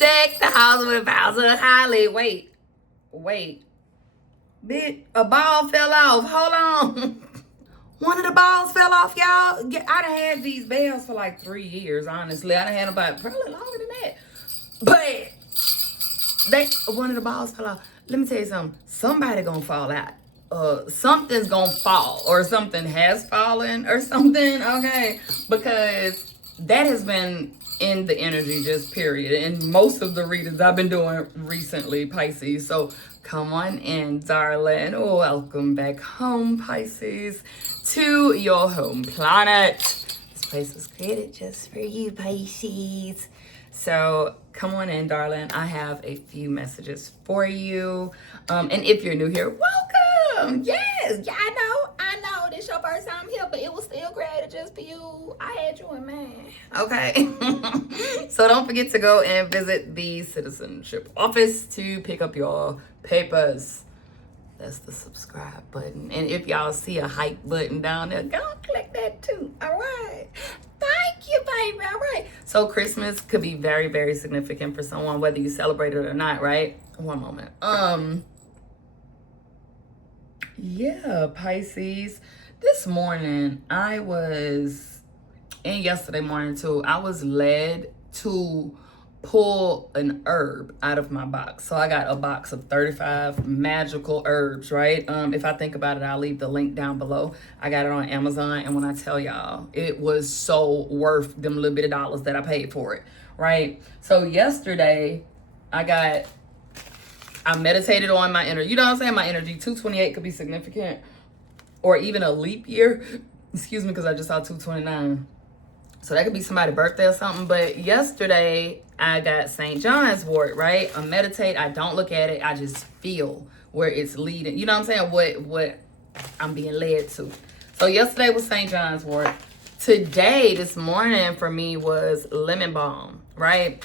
Deck the house with boughs of holly. Wait. Bitch, a ball fell off. Hold on. One of the balls fell off, y'all. I done had these bells for like 3 years, honestly. I done had them about probably longer than that. But one of the balls fell off. Let me tell you something. Somebody gonna fall out. Something's gonna fall, or something has fallen or something, okay? Because that has been in the energy, just period. And most of the readings I've been doing recently, Pisces. So come on in, darling. Welcome back home, Pisces, to your home planet. This place was created just for you, Pisces. So come on in, darling. I have a few messages for you. And if you're new here, welcome. Yes, yeah, I know. This your first time here, but it was still created just for you. I had you in mind. Okay. So don't forget to go and visit the citizenship office to pick up your papers. That's the subscribe button. And if y'all see a hype button down there, go click that too. All right. Thank you, baby. All right. So Christmas could be very, very significant for someone, whether you celebrate it or not, right? One moment. Yeah, Pisces. This morning, and yesterday morning too, I was led to pull an herb out of my box. So I got a box of 35 magical herbs, right? If I think about it, I'll leave the link down below. I got it on Amazon, and when I tell y'all, it was so worth them little bit of dollars that I paid for it, right? So yesterday, I meditated on my energy. You know what I'm saying? My energy, 228 could be significant, or even a leap year. Excuse me, because I just saw 229. So that could be somebody's birthday or something. But yesterday, I got St. John's wort, right? I meditate. I don't look at it. I just feel where it's leading. You know what I'm saying? What I'm being led to. So yesterday was St. John's wort. Today, this morning for me was lemon balm, right?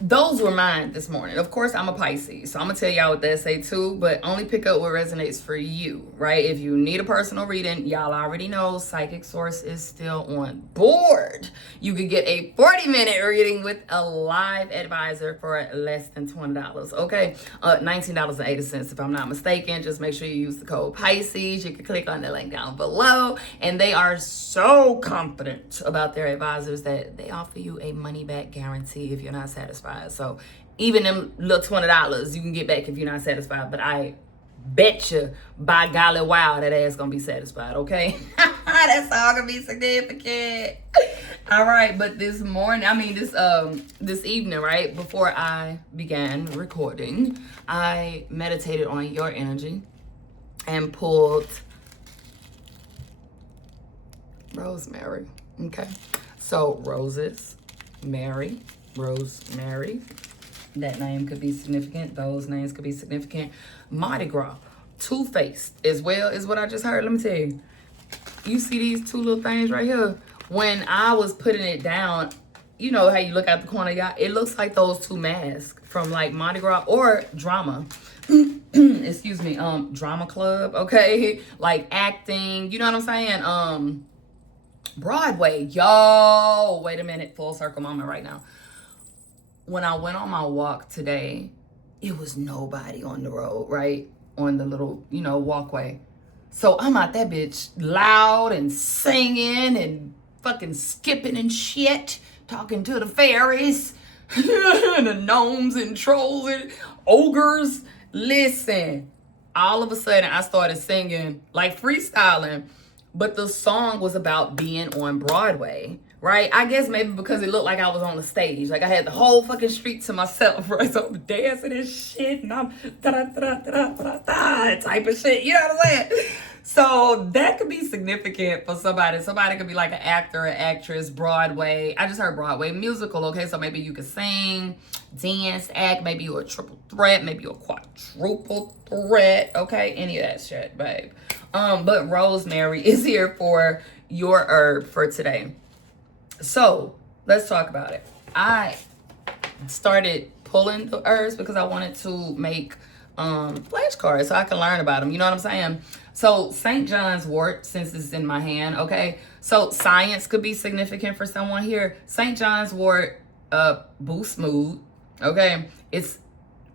Those were mine this morning. Of course, I'm a Pisces, so I'm going to tell y'all what they say too, but only pick up what resonates for you, right? If you need a personal reading, y'all already know Psychic Source is still on board. You could get a 40-minute reading with a live advisor for less than $20, okay? $19.80 if I'm not mistaken. Just make sure you use the code Pisces. You can click on the link down below, and they are so confident about their advisors that they offer you a money-back guarantee if you're not satisfied. So even them little $20 you can get back if you're not satisfied. But I bet you, by golly, wow, that ass gonna be satisfied, okay? That's all gonna be significant. All right, but this evening, right before I began recording, I meditated on your energy and pulled rosemary. Okay, so roses, Mary. Rosemary, that name could be significant. Those names could be significant. Mardi Gras, Two-Faced as well is what I just heard. Let me tell you. You see these two little things right here? When I was putting it down, you know how you look out the corner, y'all? It looks like those two masks from like Mardi Gras or drama. Excuse me, drama club, okay? Like acting, you know what I'm saying? Broadway, yo, wait a minute, full circle moment right now. When I went on my walk today, it was nobody on the road, right? On the little, walkway. So I'm out that bitch loud and singing and fucking skipping and shit, talking to the fairies, and the gnomes and trolls and ogres. Listen, all of a sudden I started singing, like freestyling, but the song was about being on Broadway. Right? I guess maybe because it looked like I was on the stage. Like I had the whole fucking street to myself, right? So I'm dancing and shit, and I'm da-da-da-da-da-da-da type of shit. You know what I'm saying? So that could be significant for somebody. Somebody could be like an actor, an actress, Broadway. I just heard Broadway musical, okay? So maybe you could sing, dance, act. Maybe you're a triple threat. Maybe you're a quadruple threat, okay? Any of that shit, babe. But rosemary is here for your herb for today. So let's talk about it. I started pulling the herbs because I wanted to make flashcards so I can learn about them. You know what I'm saying? So St. John's wort, since it's in my hand, okay? So science could be significant for someone here. St. John's wort boosts mood. Okay, its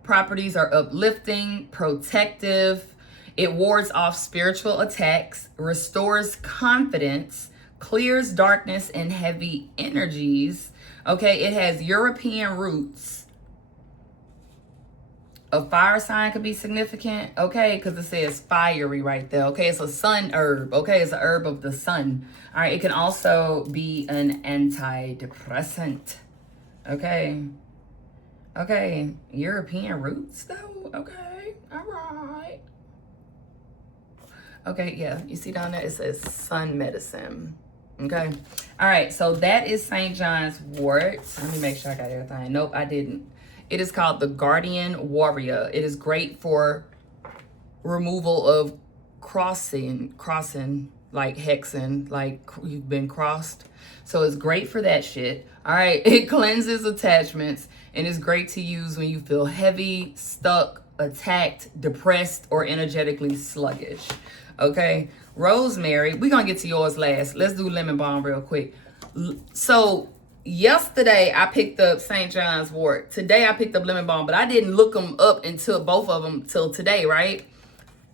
properties are uplifting, protective. It wards off spiritual attacks, restores confidence, clears darkness and heavy energies. Okay, it has European roots. A fire sign could be significant, okay, because it says fiery right there. Okay, it's a sun herb. Okay, it's a herb of the sun. All right, it can also be an antidepressant. Okay. Okay, European roots though. Okay, all right. Okay, yeah, you see down there it says sun medicine. Okay, all right, so that is St. John's wort. Let me make sure I got everything. Nope, I didn't. It is called the Guardian Warrior. It is great for removal of crossing, like hexing, like you've been crossed. So it's great for that shit. All right, it cleanses attachments and is great to use when you feel heavy, stuck, attacked, depressed, or energetically sluggish. Okay, rosemary. We're gonna get to yours last. Let's do lemon balm real quick. So yesterday I picked up St. John's wort. Today I picked up lemon balm, but I didn't look them up until both of them till today, right?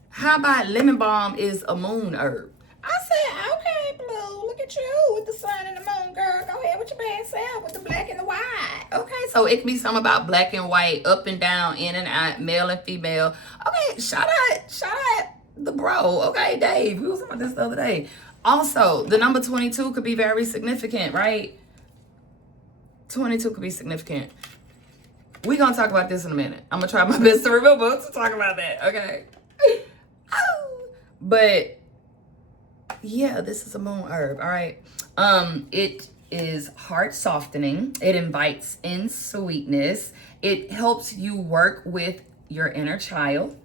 How about lemon balm is a moon herb? I said, okay, Blue, look at you with the sun and the moon, girl. Go ahead with your bad self with the black and the white. Okay, so it can be something about black and white, up and down, in and out, male and female. Okay, shout out the bro. Okay, Dave, we was talking about this the other day. Also, the number 22 could be very significant, right? 22 could be significant. We're going to talk about this in a minute. I'm going to try my best to remember to talk about that, okay? But yeah, this is a moon herb. All right. It is heart softening. It invites in sweetness. It helps you work with your inner child.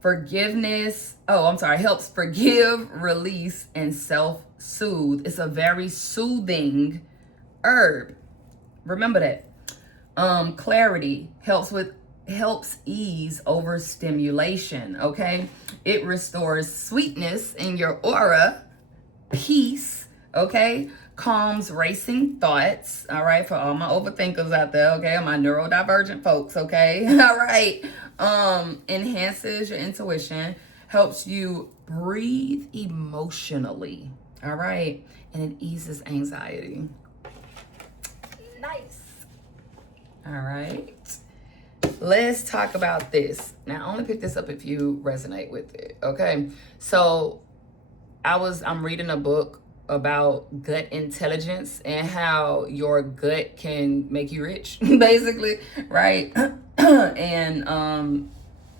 Forgiveness. Oh, I'm sorry. Helps forgive, release, and self-soothe. It's a very soothing herb. Remember that. Clarity helps ease overstimulation, okay? It restores sweetness in your aura, peace, okay? Calms racing thoughts, all right? For all my overthinkers out there, okay? My neurodivergent folks, okay? All right. Enhances your intuition, helps you breathe emotionally, all right? And it eases anxiety. Nice. All right. Let's talk about this. Now, only pick this up if you resonate with it, okay? So, I'm reading a book about gut intelligence and how your gut can make you rich, basically, right? And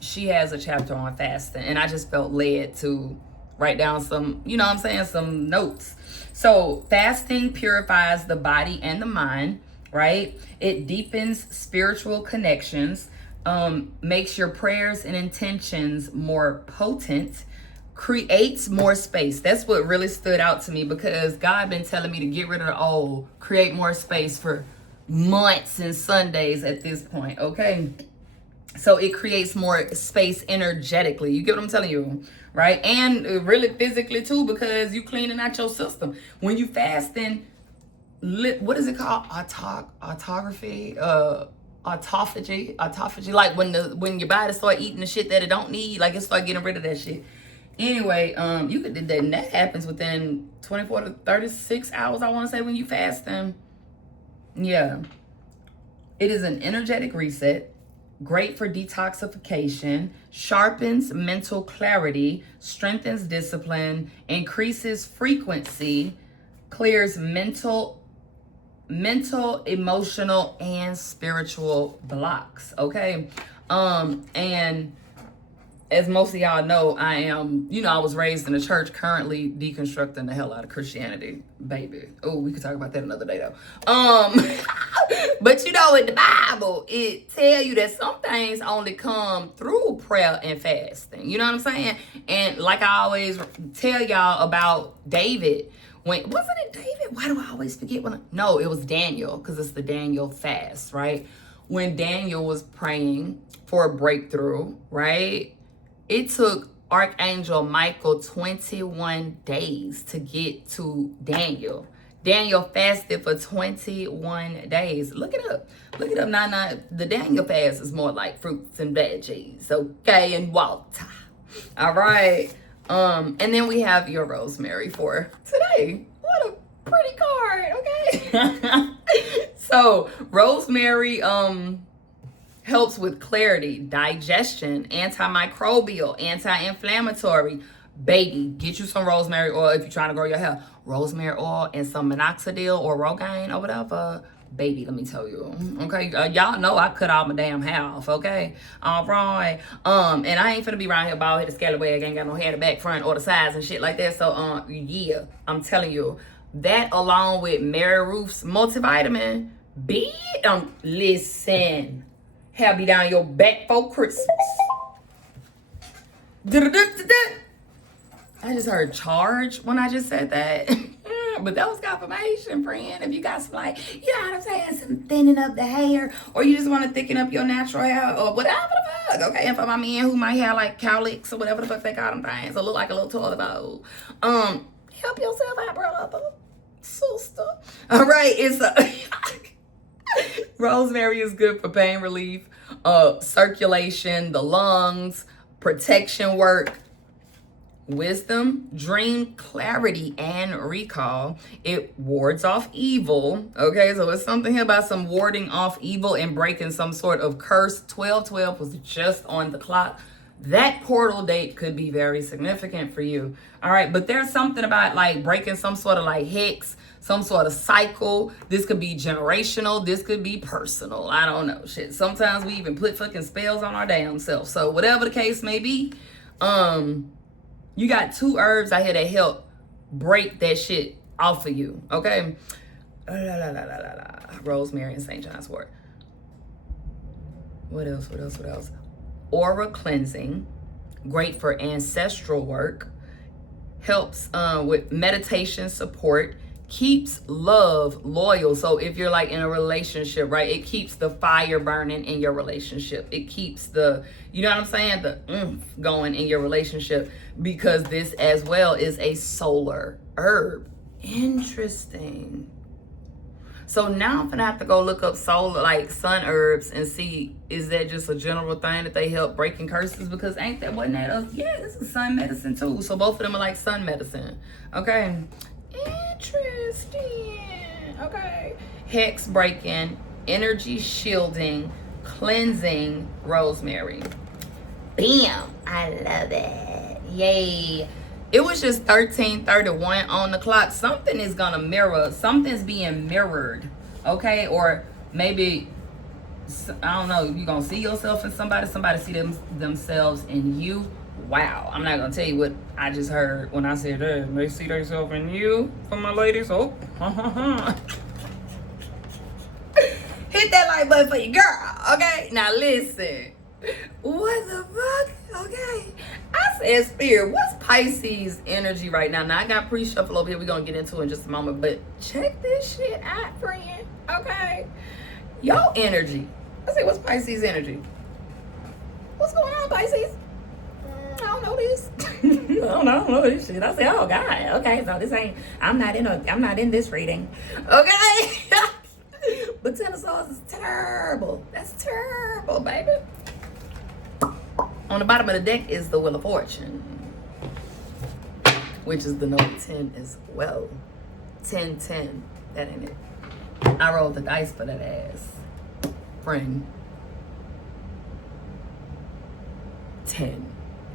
she has a chapter on fasting, and I just felt led to write down some, you know what I'm saying, some notes. So, fasting purifies the body and the mind, right? It deepens spiritual connections, makes your prayers and intentions more potent, creates more space. That's what really stood out to me, because God been telling me to get rid of the old, create more space for months and Sundays at this point, okay? So it creates more space energetically. You get what I'm telling you, right? And really physically too, because you cleaning out your system. When you fasting, what is it called? Autophagy. Like when your body start eating the shit that it don't need, like it start getting rid of that shit. Anyway, you could, that happens within 24 to 36 hours, I want to say, when you fasting. Yeah. It is an energetic reset, great for detoxification, sharpens mental clarity, strengthens discipline, increases frequency, clears mental, emotional, and spiritual blocks, okay? And as most of y'all know, I am, I was raised in the church, currently deconstructing the hell out of Christianity, baby. Oh, we could talk about that another day, though. But in the Bible, it tell you that some things only come through prayer and fasting. You know what I'm saying? And like I always tell y'all about David, wasn't it David? Why do I always forget no, it was Daniel, because it's the Daniel fast, right? When Daniel was praying for a breakthrough, right? It took Archangel Michael 21 days to get to Daniel. Daniel fasted for 21 days. Look it up. Look it up. Nah. The Daniel fast is more like fruits and veggies, okay, and water. All right. And then we have your Rosemary for today. What a pretty card, okay? So, Rosemary helps with clarity, digestion, antimicrobial, anti-inflammatory. Baby, get you some rosemary oil if you're trying to grow your hair. Rosemary oil and some minoxidil or Rogaine or whatever. Baby, let me tell you. Okay, y'all know I cut all my damn hair off, okay? All right. And I ain't finna be around here bald headed scallywag, ain't got no hair in the back, front, or the sides and shit like that. So, yeah, I'm telling you. That along with Mary Ruth's multivitamin, listen. Hair be down your back for Christmas. I just heard charge when I just said that. But that was confirmation, friend. If you got some, like, you know what I'm saying, some thinning up the hair, or you just want to thicken up your natural hair, or whatever the fuck, okay? And for my men who might have, like, cowlicks or whatever the fuck they call them things, or look like a little toilet bowl, help yourself out, brother, sister. All right, it's rosemary is good for pain relief, circulation, the lungs, protection work, wisdom, dream clarity, and recall. It wards off evil. Okay, so it's something here about some warding off evil and breaking some sort of curse. 12/12 was just on the clock. That portal date could be very significant for you. All right, but there's something about like breaking some sort of like hex, some sort of cycle. This could be generational. This could be personal. I don't know. Shit. Sometimes we even put fucking spells on our damn self. So whatever the case may be, you got 2 herbs out here that help break that shit off of you, okay? Rosemary and St. John's wort. What else? Aura cleansing, great for ancestral work, helps with meditation support, keeps love loyal. So if you're like in a relationship, right, it keeps the fire burning in your relationship. It keeps the, you know what I'm saying, the going in your relationship, because this as well is a solar herb. Interesting. So now I'm gonna have to go look up solar, like sun herbs, and see, is that just a general thing that they help breaking curses? Because wasn't that us? Yeah, this is sun medicine too. So both of them are like sun medicine. Okay. Interesting. Okay. Hex breaking, energy shielding, cleansing, rosemary. Bam. I love it. Yay. It was just 13:31 on the clock. Something is gonna mirror. Something's being mirrored. Okay. Or maybe, I don't know, you're gonna see yourself in somebody see themselves in you. Wow, I'm not gonna tell you what I just heard when I said that. They see themselves in you, for my ladies. Oh, hit that like button for your girl, okay? Now listen, what the fuck, okay? I said, Spirit, what's Pisces energy right now? Now I got pre-shuffle over here. We're gonna get into it in just a moment, but check this shit out, friend, okay? Your energy. I say, what's Pisces energy? What's going on, Pisces? I don't know this. I don't know this shit. I say, oh God, okay, so this ain't, I'm not in this reading. Okay? But Ten of Swords is terrible. That's terrible, baby. On the bottom of the deck is the Wheel of Fortune, which is the number 10 as well. 10. That ain't it. I rolled the dice for that ass. Friend. 10.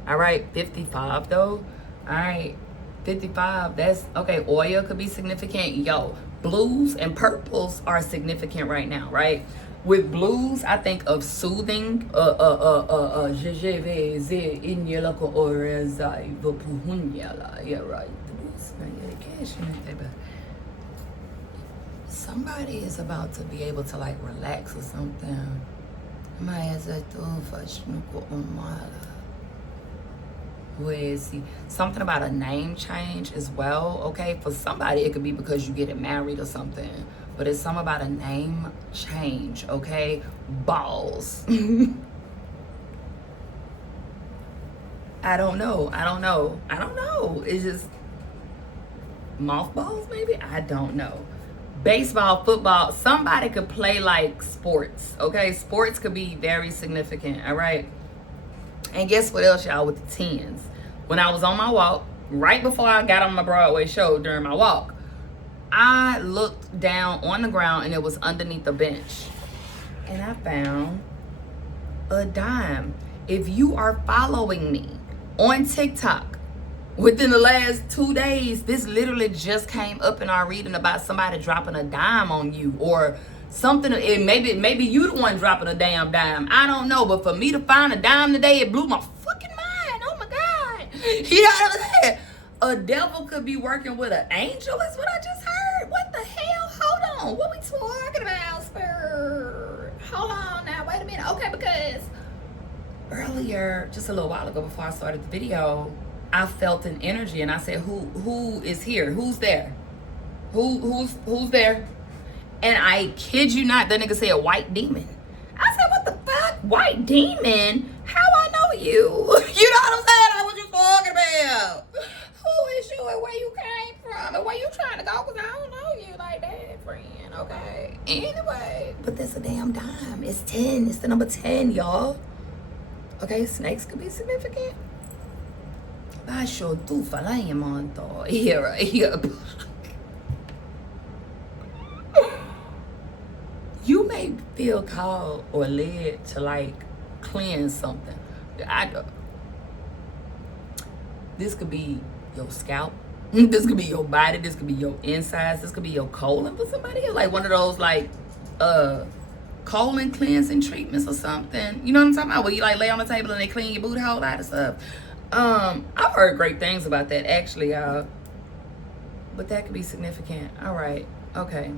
All right, 55 though. All right, 55. That's okay. Oil could be significant. Yo, blues and purples are significant right now, right? With blues, I think of soothing. Yeah, right. Somebody is about to be able to like relax or something. Something about a name change as well, okay? For somebody, it could be because you get married or something. But it's something about a name change, okay? Balls. I don't know. It's just, mothballs maybe, I don't know. Baseball, football, somebody could play like sports, okay? Sports could be very significant, all right? And guess what else, y'all, with the tens? When I was on my walk, right before I got on my Broadway show during my walk, I looked down on the ground and it was underneath a bench. And I found a dime. If you are following me on TikTok within the last 2 days, this literally just came up in our reading about somebody dropping a dime on you or something. It maybe you the one dropping a damn dime. I don't know. But for me to find a dime today, it blew my fucking mind. Oh my God. You know what I'm saying? A devil could be working with an angel is what I just heard. What the hell? Hold on. What we talking about, Spirit? Hold on now. Wait a minute. Okay, because earlier, just a little while ago before I started the video, I felt an energy and I said, who is here? Who's there? Who's there? And I kid you not, that nigga said white demon. I said, what the fuck? White demon? How I know you? You know what I'm saying? Like, what you talking about? Who is you and where you came from and where you trying to go? Because I don't know you like that, friend, okay? Anyway, but that's a damn dime. It's 10. It's the number 10, y'all. Okay, snakes could be significant. Baixo tu falayamento. Here. You may feel called or led to like cleanse something. This could be your scalp. This could be your body. This could be your insides. This could be your colon for somebody else. Like one of those like colon cleansing treatments or something. You know what I'm talking about? Where you like lay on the table and they clean your booty hole out and stuff. I've heard great things about that actually, y'all. But that could be significant. All right. Okay.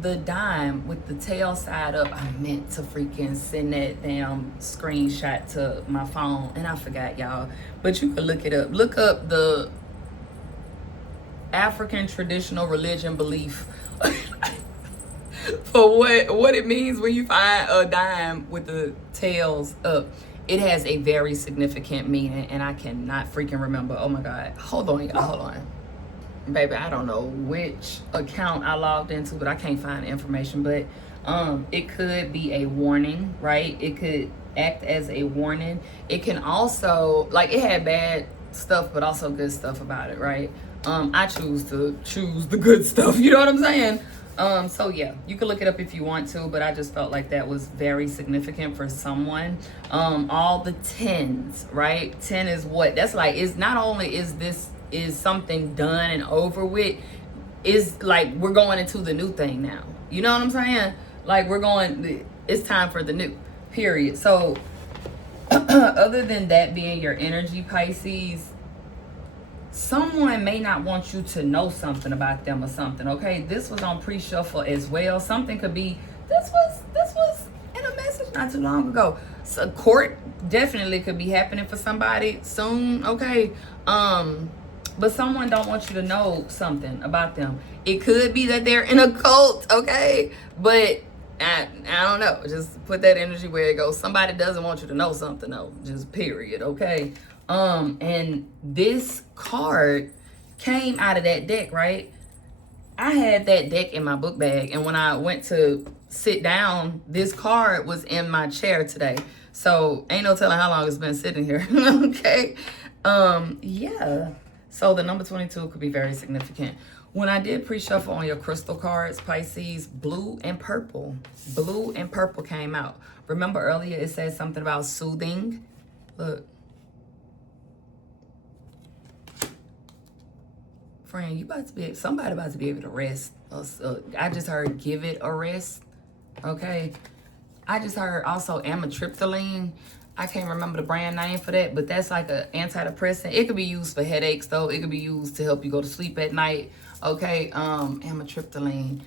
The dime with the tail side up, I meant to freaking send that damn screenshot to my phone and I forgot, y'all. But you could look it up. Look up the African traditional religion belief for what it means when you find a dime with the tails up. It has a very significant meaning and I cannot freaking remember. Oh my God. Hold on, y'all. Hold on. Baby, I don't know which account I logged into, but I can't find the information. But it could be a warning, right? It could act as a warning. It can also, like, it had bad stuff, but also good stuff about it, right? I choose to choose the good stuff. You know what I'm saying? So yeah, you can look it up if you want to, but I just felt like that was very significant for someone. All the 10s, right? 10 is what? That's like, it's not only is something done and over with, is like we're going into the new thing now. You know what I'm saying? Like it's time for the new, period. So other than that being your energy, Pisces, someone may not want you to know something about them or something, okay? This was on pre-shuffle as well. Something could be, this was in a message not too long ago. So court definitely could be happening for somebody soon, okay? But someone don't want you to know something about them. It could be that they're in a cult, okay? But I don't know. Just put that energy where it goes. Somebody doesn't want you to know something, though. Just period, okay? And this card came out of that deck, right? I had that deck in my book bag, and when I went to sit down, this card was in my chair today. So ain't no telling how long it's been sitting here, okay? Yeah. So the number 22 could be very significant. When I did pre-shuffle on your crystal cards, Pisces, blue and purple came out. Remember earlier it said something about soothing? Look. Friend, somebody about to be able to rest. I just heard give it a rest, okay? I just heard also amitriptyline. I can't remember the brand name for that, but that's like an antidepressant. It could be used for headaches, though. It could be used to help you go to sleep at night. Okay, amitriptyline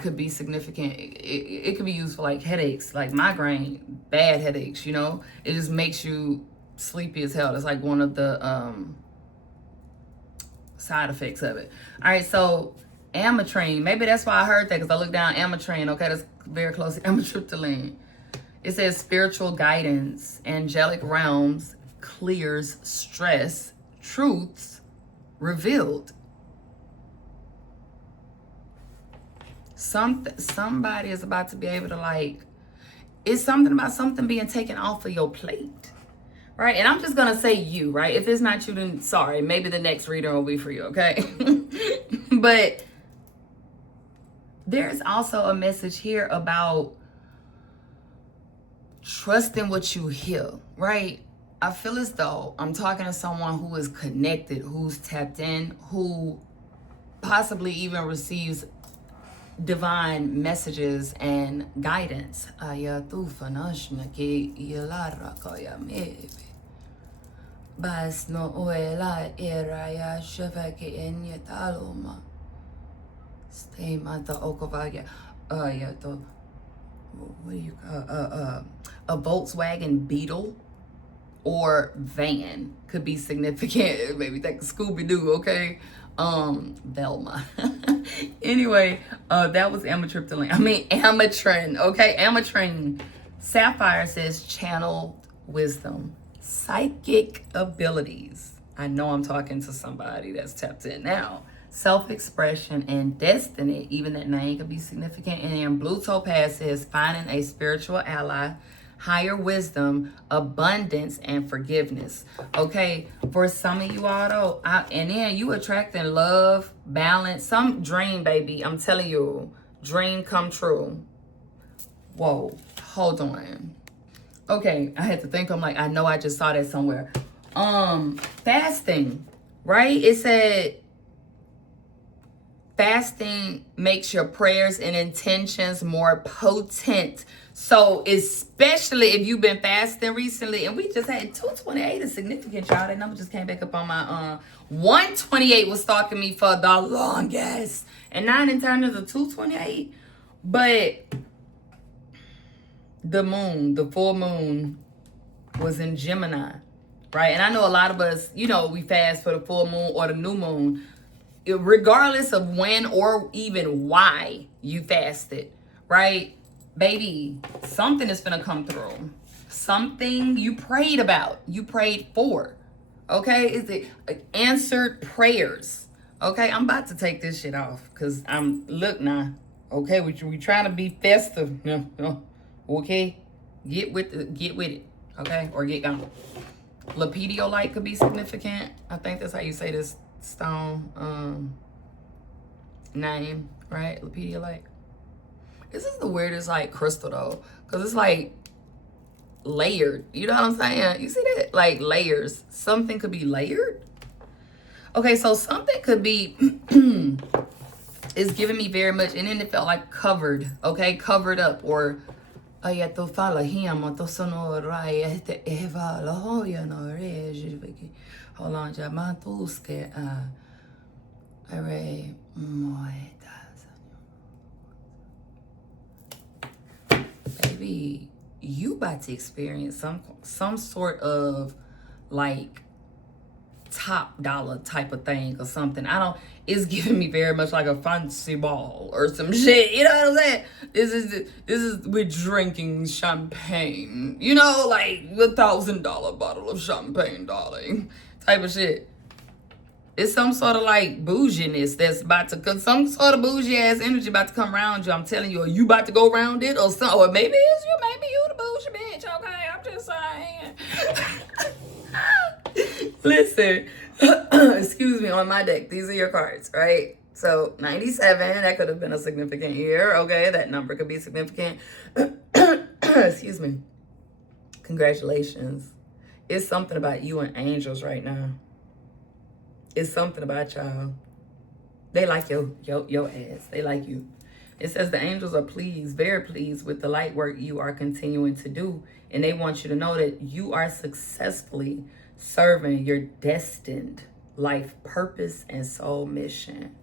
could be significant. It could be used for like headaches, like migraine, bad headaches, you know? It just makes you sleepy as hell. That's like one of the side effects of it. All right, so amitrine. Maybe that's why I heard that, because I looked down amitrine. Okay, that's very close to amitriptyline. It says spiritual guidance, angelic realms, clears stress, truths revealed. Somebody is about to be able to, like, it's something about something being taken off of your plate. Right? And I'm just going to say you, right? If it's not you, then sorry. Maybe the next reader will be for you, okay? But there's also a message here about trusting what you hear, right? I feel as though I'm talking to someone who is connected, who's tapped in, who possibly even receives divine messages and guidance. Bas no oela era ya shafake enya taloma. Stay mata okovaga. Yeah, the what do you call a Volkswagen Beetle or van could be significant. Maybe like Scooby-Doo, okay? Velma. Anyway, that was Amatrin, okay? Amatrin. Sapphire says channeled wisdom. Psychic abilities. I know I'm talking to somebody that's tapped in now. Self-expression and destiny. Even that name could be significant. And then Blue Topaz says finding a spiritual ally, higher wisdom, abundance, and forgiveness. Okay, for some of you all though, and then you attracting love, balance, some dream, baby. I'm telling you, dream come true. Whoa, hold on. Okay, I had to think. I'm like, I know I just saw that somewhere. Fasting, right? It said fasting makes your prayers and intentions more potent. So especially if you've been fasting recently, and we just had 228 is significant, y'all. That number just came back up on my 128 was stalking me for the longest, and 9 in turn is a 228. But the moon, the full moon, was in Gemini, right? And I know a lot of us, you know, we fast for the full moon or the new moon, regardless of when or even why you fasted, right? Baby, something is gonna come through. Something you prayed about, you prayed for, okay? Is it answered prayers? Okay, I'm about to take this shit off because look now, okay, we trying to be festive. No. Okay, get with it, okay, or get gone. Lepidolite could be significant. I think that's how you say this stone name, right? Lepidolite. This is the weirdest like crystal though, because it's like layered. You know what I'm saying? You see that? Like layers. Something could be layered. Okay, so something could be it's giving me very much, and then it felt like covered, okay, covered up, or hold on, baby, you about to experience some sort of like top dollar type of thing or something. It's giving me very much like a fancy ball or some shit. You know what I'm saying? This is we're drinking champagne. You know, like the $1,000 bottle of champagne, darling, type of shit. It's some sort of like bouginess that's about to, some sort of bougie ass energy about to come around you. I'm telling you, are you about to go around it or something? Or maybe it's you, maybe you the bougie bitch. Okay, I'm just saying. Listen, excuse me, on my deck, these are your cards, right? So 97, that could have been a significant year. Okay, that number could be significant. Excuse me. Congratulations. It's something about you and angels right now. It's something about y'all. They like your ass. They like you. It says the angels are pleased, very pleased with the light work you are continuing to do. And they want you to know that you are successfully serving your destined life purpose and soul mission.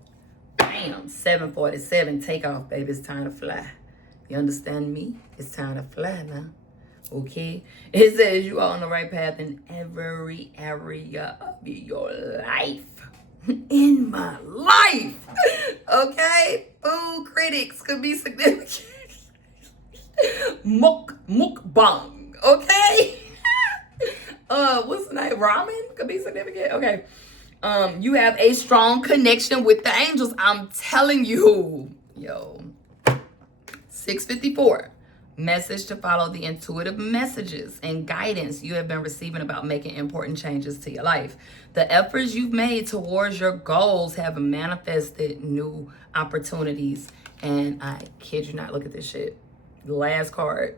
Bam, 747, take off, baby. It's time to fly. You understand me? It's time to fly now. Okay? It says you are on the right path in every area of your life. In my life. Okay? Food critics could be significant. Mukbang. Okay? What's the name? Ramen could be significant. Okay. You have a strong connection with the angels. I'm telling you. Yo, 654. Message to follow the intuitive messages and guidance you have been receiving about making important changes to your life. The efforts you've made towards your goals have manifested new opportunities. And I kid you not, look at this shit. The last card,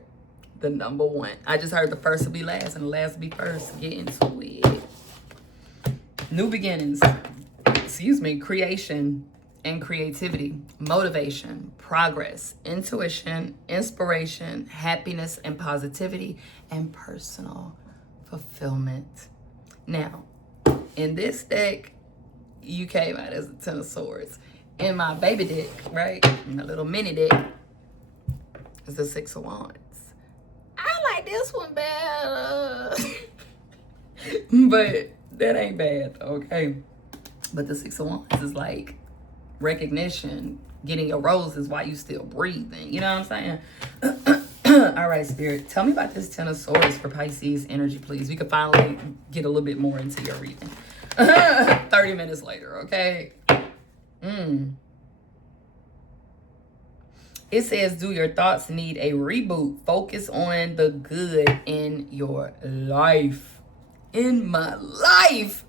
the number 1. I just heard the first will be last and the last will be first. Get into it. New beginnings. Excuse me. Creation and creativity, motivation, progress, intuition, inspiration, happiness and positivity, and personal fulfillment. Now, in this deck, you came out as the 10 of Swords. In my baby deck, right, in the little mini deck, is the 6 of Wands. I like this one better. But that ain't bad, okay? But the 6 of Wands is like recognition, getting your roses while you still breathing. You know what I'm saying? All right, Spirit, tell me about this 10 of Swords for Pisces energy, please. We could finally get a little bit more into your reading. 30 minutes later, okay? It says, do your thoughts need a reboot? Focus on the good in your life. In my life.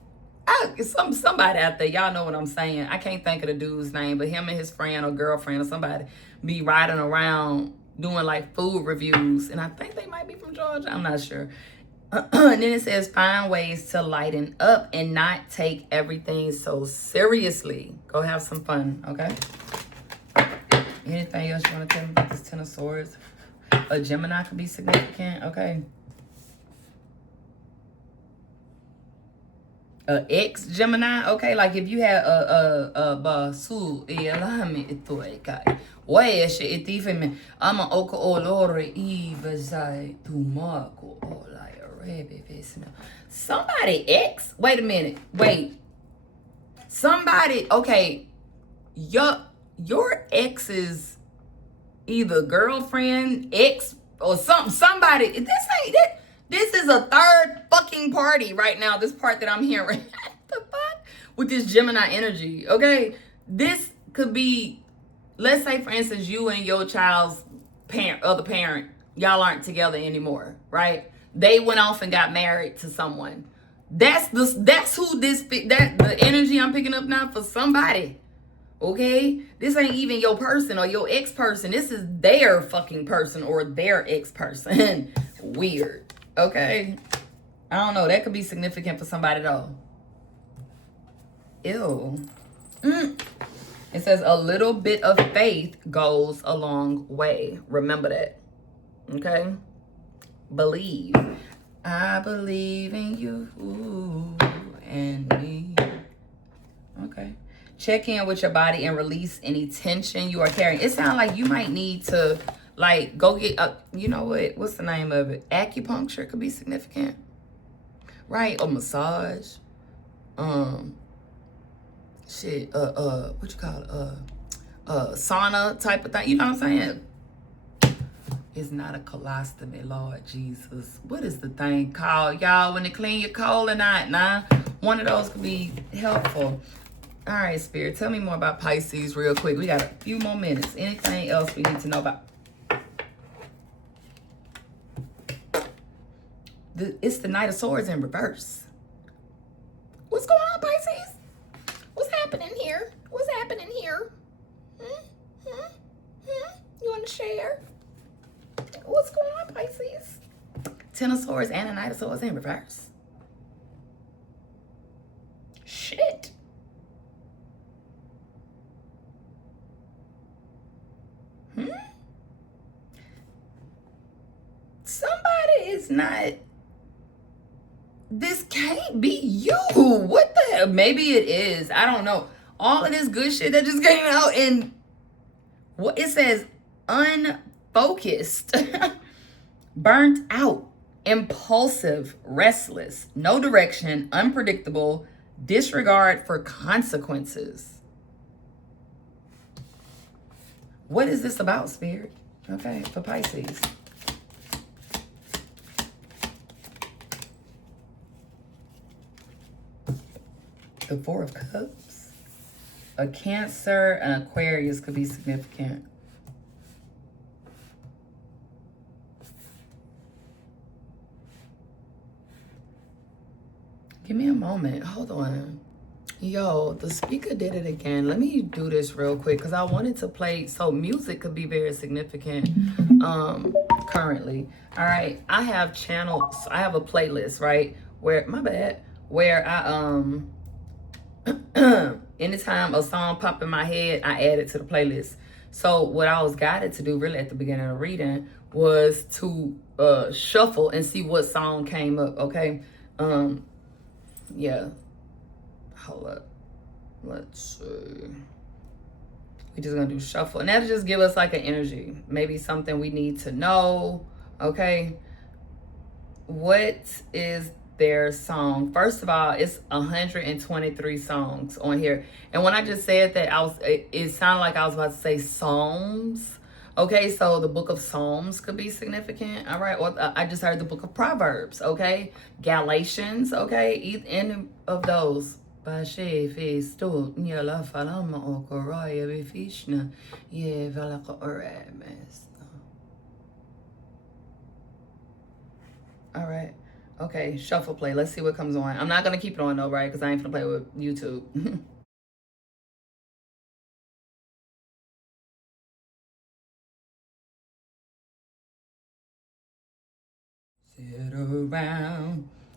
Somebody out there, y'all know what I'm saying. I can't think of the dude's name, but him and his friend or girlfriend or somebody be riding around doing like food reviews. And I think they might be from Georgia. I'm not sure. And then it says, find ways to lighten up and not take everything so seriously. Go have some fun, okay? Anything else you want to tell me about this 10 of Swords? A Gemini could be significant, okay? Ex-Gemini, okay? Like if you had a basu elame ito kay. Why she itifim ama oko olore ivazai tumako olai arebe vesna. Somebody ex? Wait a minute. Wait. Somebody, okay. Your ex is either girlfriend, ex, or somebody. This ain't it. This is a third fucking party right now. This part that I'm hearing. The fuck? With this Gemini energy, okay? This could be, let's say, for instance, you and your child's other parent, y'all aren't together anymore, right? They went off and got married to someone. That's who the energy I'm picking up now for somebody. Okay? This ain't even your person or your ex-person. This is their fucking person or their ex-person. Weird. Okay? I don't know. That could be significant for somebody though. Ew. It says a little bit of faith goes a long way. Remember that. Okay? Believe. I believe in you and me. Okay. Check in with your body and release any tension you are carrying. It sounds like you might need to, like, go get, you know what? What's the name of it? Acupuncture could be significant. Right? Or massage. Shit. What you call it? Sauna type of thing. You know what I'm saying? It's not a colostomy, Lord Jesus. What is the thing called, y'all, when they clean your colon out? Nah, one of those could be helpful. All right, Spirit, tell me more about Pisces real quick. We got a few more minutes. Anything else we need to know about? It's the Knight of Swords in reverse. What's going on, Pisces? What's happening here? What's happening here? You want to share? What's going on, Pisces? 10 of Swords and a Knight of Swords in reverse. Shit. Somebody is not. This can't be you. What the hell? Maybe it is. I don't know. All of this good shit that just came out and what it says, unfocused, burnt out, impulsive, restless, no direction, unpredictable, disregard for consequences. What is this about, Spirit? Okay, for Pisces. The Four of Cups. A Cancer, an Aquarius could be significant. Give me a moment. Hold on. Yo, the speaker did it again. Let me do this real quick because I wanted to play. So music could be very significant currently. All right. I have channels. I have a playlist, right? Where, my bad, where I, anytime a song pop in my head, I add it to the playlist. So what I was guided to do really at the beginning of reading was to shuffle and see what song came up, okay? Yeah. Hold up. Let's see. We're just gonna do shuffle. And that'll just give us like an energy. Maybe something we need to know. Okay. What is their song? First of all, it's 123 songs on here. And when I just said that, it sounded like I was about to say Psalms. Okay, so the book of Psalms could be significant. All right, or I just heard the book of Proverbs. Okay, Galatians. Okay, any of those. All right. Okay, shuffle play. Let's see what comes on. I'm not going to keep it on though, right? Because I ain't going to play with YouTube.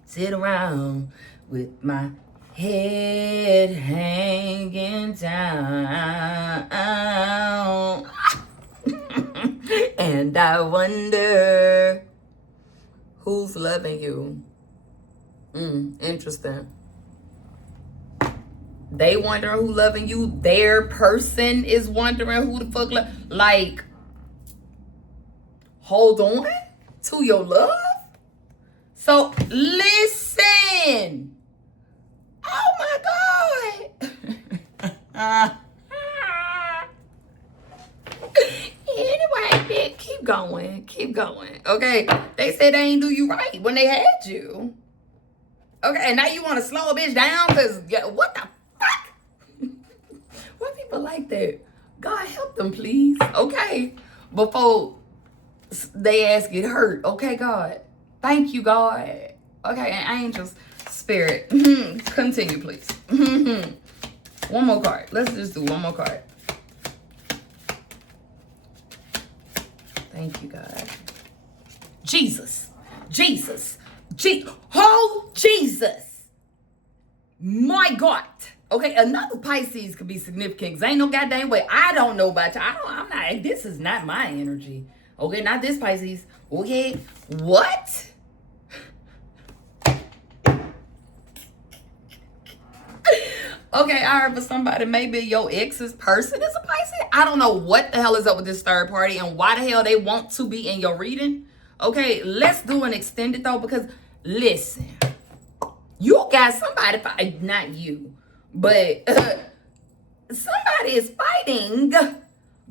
Sit around with my head hanging down. And I wonder who's loving you. Interesting. They wondering who loving you. Their person is wondering who the fuck like, hold on to your love. So listen. Oh my God. Anyway, bitch, keep going. Keep going. Okay. They said they ain't do you right when they had you. Okay, and now you want to slow a bitch down? Because, what the fuck? Why people like that? God help them, please. Okay. Before they ass get hurt. Okay, God. Thank you, God. Okay, and angels, spirit. Continue, please. One more card. Let's just do one more card. Thank you, God. Jesus. Oh, Jesus. My God. Okay, another Pisces could be significant because ain't no goddamn way. I don't know about you. I'm not, this is not my energy. Okay, not this Pisces. Okay, what? Okay, I heard for somebody, maybe your ex's person is a Pisces. I don't know what the hell is up with this third party and why the hell they want to be in your reading. Okay, let's do an extended though, because listen, you got somebody, not you, but somebody is fighting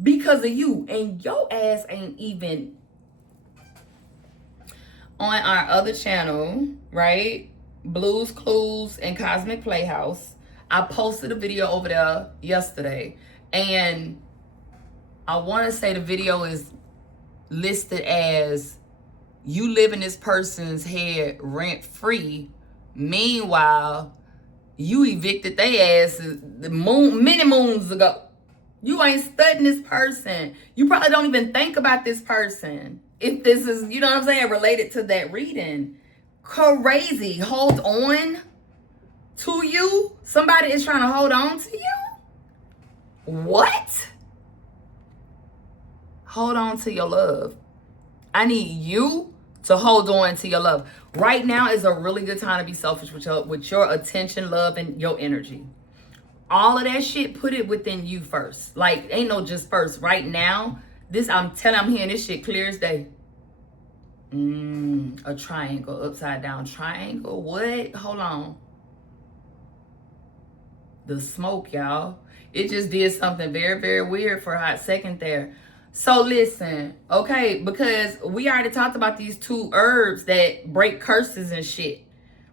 because of you, and your ass ain't even on our other channel, right? Blues Clues and Cosmic Playhouse. I posted a video over there yesterday, and I want to say the video is listed as you live in this person's head rent free. Meanwhile, you evicted their asses many moons ago. You ain't studying this person. You probably don't even think about this person. If this is, you know what I'm saying, related to that reading. Crazy. Hold on to you. Somebody is trying to hold on to you. What? Hold on to your love. I need you to hold on to your love. Right now is a really good time to be selfish with your attention, love, and your energy. All of that shit, put it within you first. Like, ain't no just first. Right now, I'm hearing this shit clear as day. A triangle, upside down triangle. What? Hold on. The smoke, y'all. It just did something very, very weird for a hot second there. So listen, okay, because we already talked about these two herbs that break curses and shit,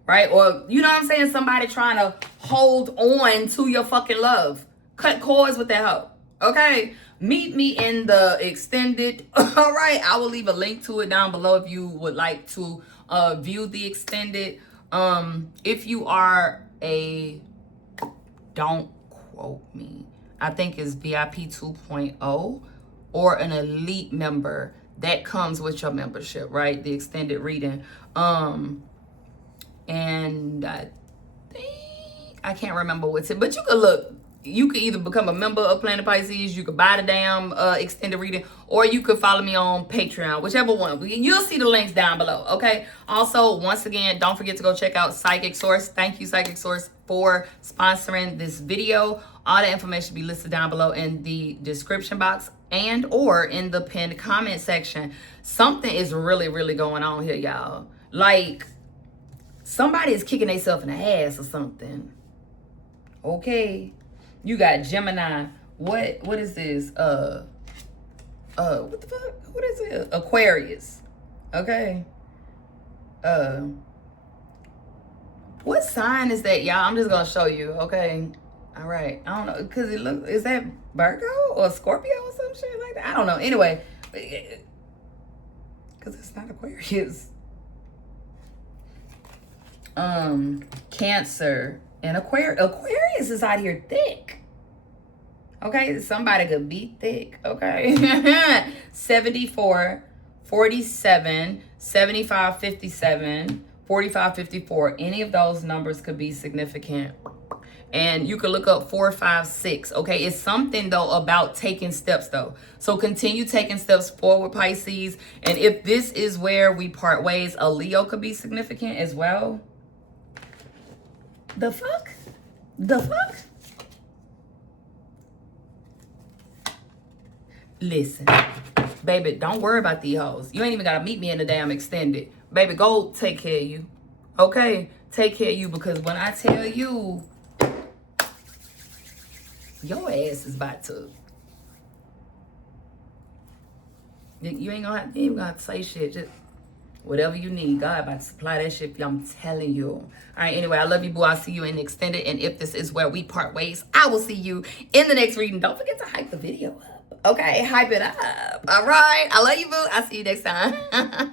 right? Or, you know what I'm saying? Somebody trying to hold on to your fucking love. Cut cords with that hoe, okay? Meet me in the extended. All right, I will leave a link to it down below if you would like to view the extended. If you are a, don't quote me, I think it's VIP 2.0 or an elite member, that comes with your membership, right? The extended reading. And I think, I can't remember what's it, but you could look. You could either become a member of Planet Pisces, you could buy the damn extended reading, or you could follow me on Patreon, whichever one. You'll see the links down below, okay? Also, once again, don't forget to go check out Psychic Source. Thank you, Psychic Source, for sponsoring this video. All the information will be listed down below in the description box and or in the pinned comment section. Something is really, really going on here, y'all. Like, somebody is kicking themselves in the ass or something. Okay. You got Gemini. What is this? What the fuck? What is it? Aquarius. Okay. What sign is that, y'all? I'm just gonna show you. Okay. All right. I don't know, because it looks, is that Virgo or Scorpio or some shit like that? I don't know. Anyway, because it's not Aquarius. Cancer and Aquarius is out here thick. Okay, somebody could be thick. Okay. 74, 47, 75, 57, 45, 54. Any of those numbers could be significant. And you could look up 4, 5, 6. Okay, it's something though about taking steps though. So continue taking steps forward, Pisces. And if this is where we part ways, a Leo could be significant as well. The fuck? The fuck? Listen, baby, don't worry about these hoes. You ain't even gotta meet me in the damn extended. Baby, go take care of you. Okay? Take care of you, because when I tell you, your ass is about to, you ain't gonna have to say shit. Just whatever you need, God about to supply that shit. I'm telling you. All right, anyway, I love you, boo. I'll see you in the extended. And if this is where we part ways, I will see you in the next reading. Don't forget to hype the video up. Okay, hype it up. All right, I love you, boo. I'll see you next time.